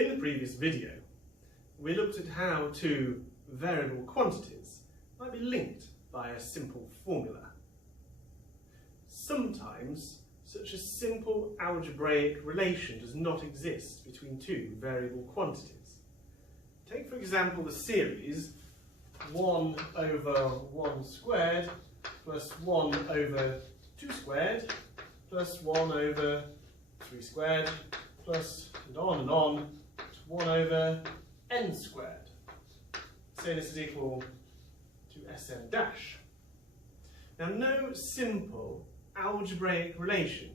In the previous video, we looked at how two variable quantities might be linked by a simple formula. Sometimes, such a simple algebraic relation does not exist between two variable quantities. Take, for example, the series 1 over 1 squared plus 1 over 2 squared plus 1 over 3 squared plus and on to 1 over n squared. Say this is equal to Sn dash. Now, no simple algebraic relation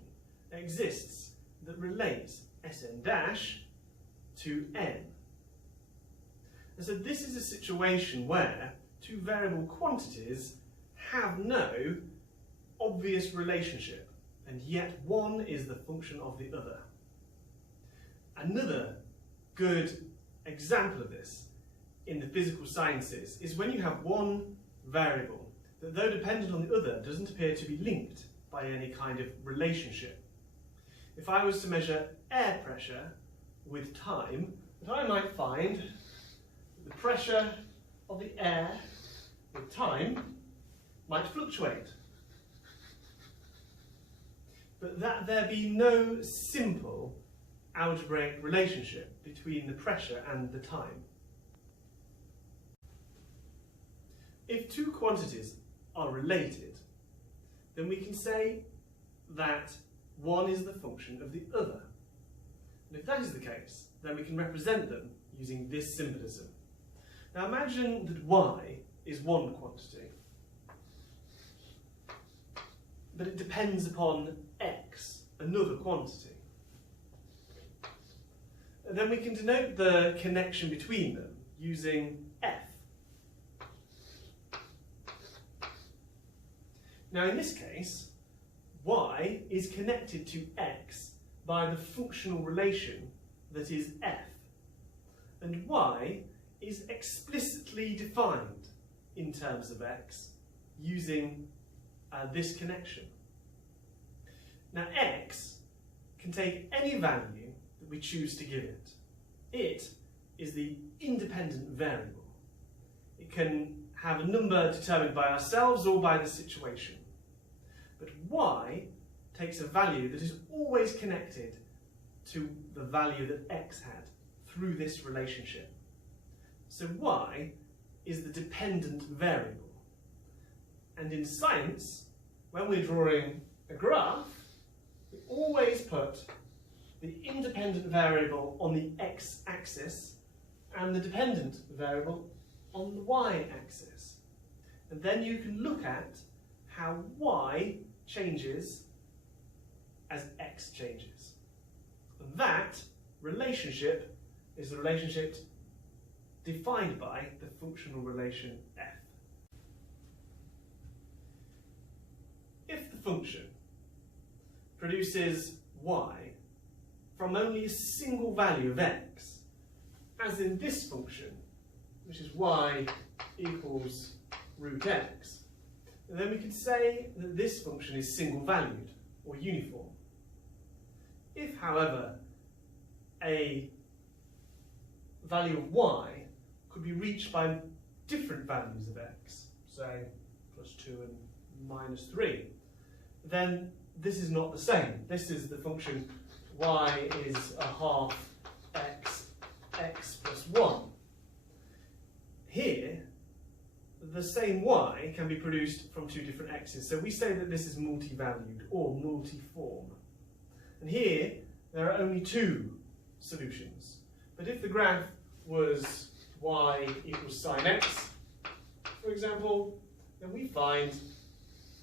exists that relates Sn dash to n. And so this is a situation where two variable quantities have no obvious relationship, and yet one is the function of the other. Another good example of this in the physical sciences is when you have one variable that, though dependent on the other, doesn't appear to be linked by any kind of relationship. If I was to measure air pressure with time, that I might find that the pressure of the air with time might fluctuate, but that there be no simple algebraic relationship between the pressure and the time. If two quantities are related, then we can say that one is the function of the other. And if that is the case, then we can represent them using this symbolism. Now imagine that y is one quantity, but it depends upon x, another quantity. And then we can denote the connection between them using f. Now in this case, y is connected to x by the functional relation that is f, and y is explicitly defined in terms of x using this connection. Now x can take any value that we choose to give it. It is the independent variable. It can have a number determined by ourselves or by the situation. But y takes a value that is always connected to the value that x had through this relationship. So y is the dependent variable. And in science, when we're drawing a graph, we always put the independent variable on the x-axis and the dependent variable on the y-axis. And then you can look at how y changes as x changes. And that relationship is the relationship defined by the functional relation f. If the function produces y from only a single value of x, as in this function, which is y equals root x, then we could say that this function is single-valued or uniform. If, however, a value of y could be reached by different values of x, say +2 and -3, then this is not the same. This is the function y is a half x, x plus 1. Here, the same y can be produced from two different x's. So we say that this is multi-valued or multiform. And here, there are only two solutions. But if the graph was y equals sine x, for example, then we find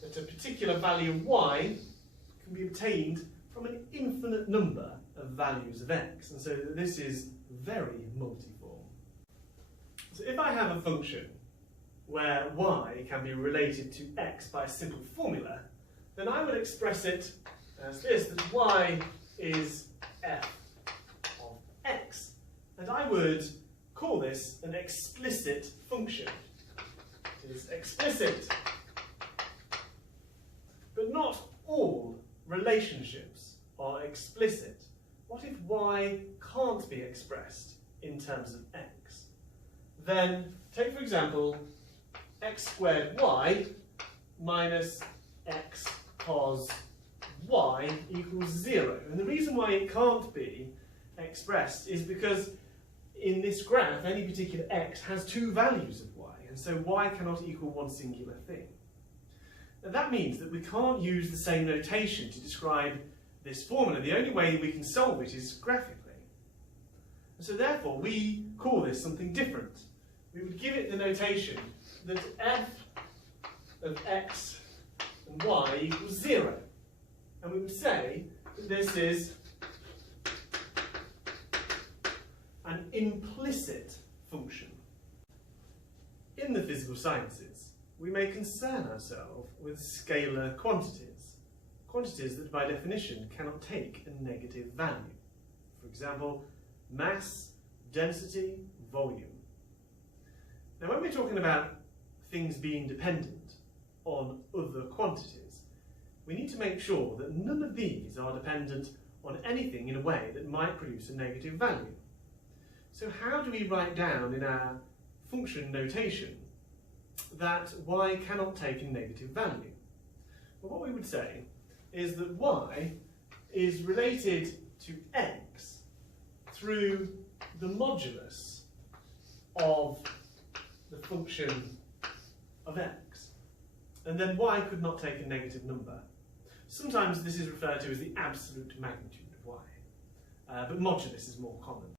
that a particular value of y can be obtained from an infinite number of values of x. And so this is very multiform. So if I have a function where y can be related to x by a simple formula, then I would express it as this, that y is f of x. And I would call this an explicit function. It is explicit. But not all relationships are explicit. what if y can't be expressed in terms of x? Then take, for example, x squared y minus x cos y equals 0. And the reason why it can't be expressed is because in this graph, any particular x has two values of y, and so y cannot equal one singular thing. Now that means that we can't use the same notation to describe this formula. The only way we can solve it is graphically. And so therefore we call this something different. We would give it the notation that f of x and y equals 0. And we would say that this is an implicit function. In the physical sciences, we may concern ourselves with scalar quantities, quantities that by definition cannot take a negative value. For example, mass, density, volume. Now when we're talking about things being dependent on other quantities, we need to make sure that none of these are dependent on anything in a way that might produce a negative value. So how do we write down in our function notation that y cannot take a negative value? Well, what we would say is that y is related to x through the modulus of the function of x. And then y could not take a negative number. Sometimes this is referred to as the absolute magnitude of y, but modulus is more common.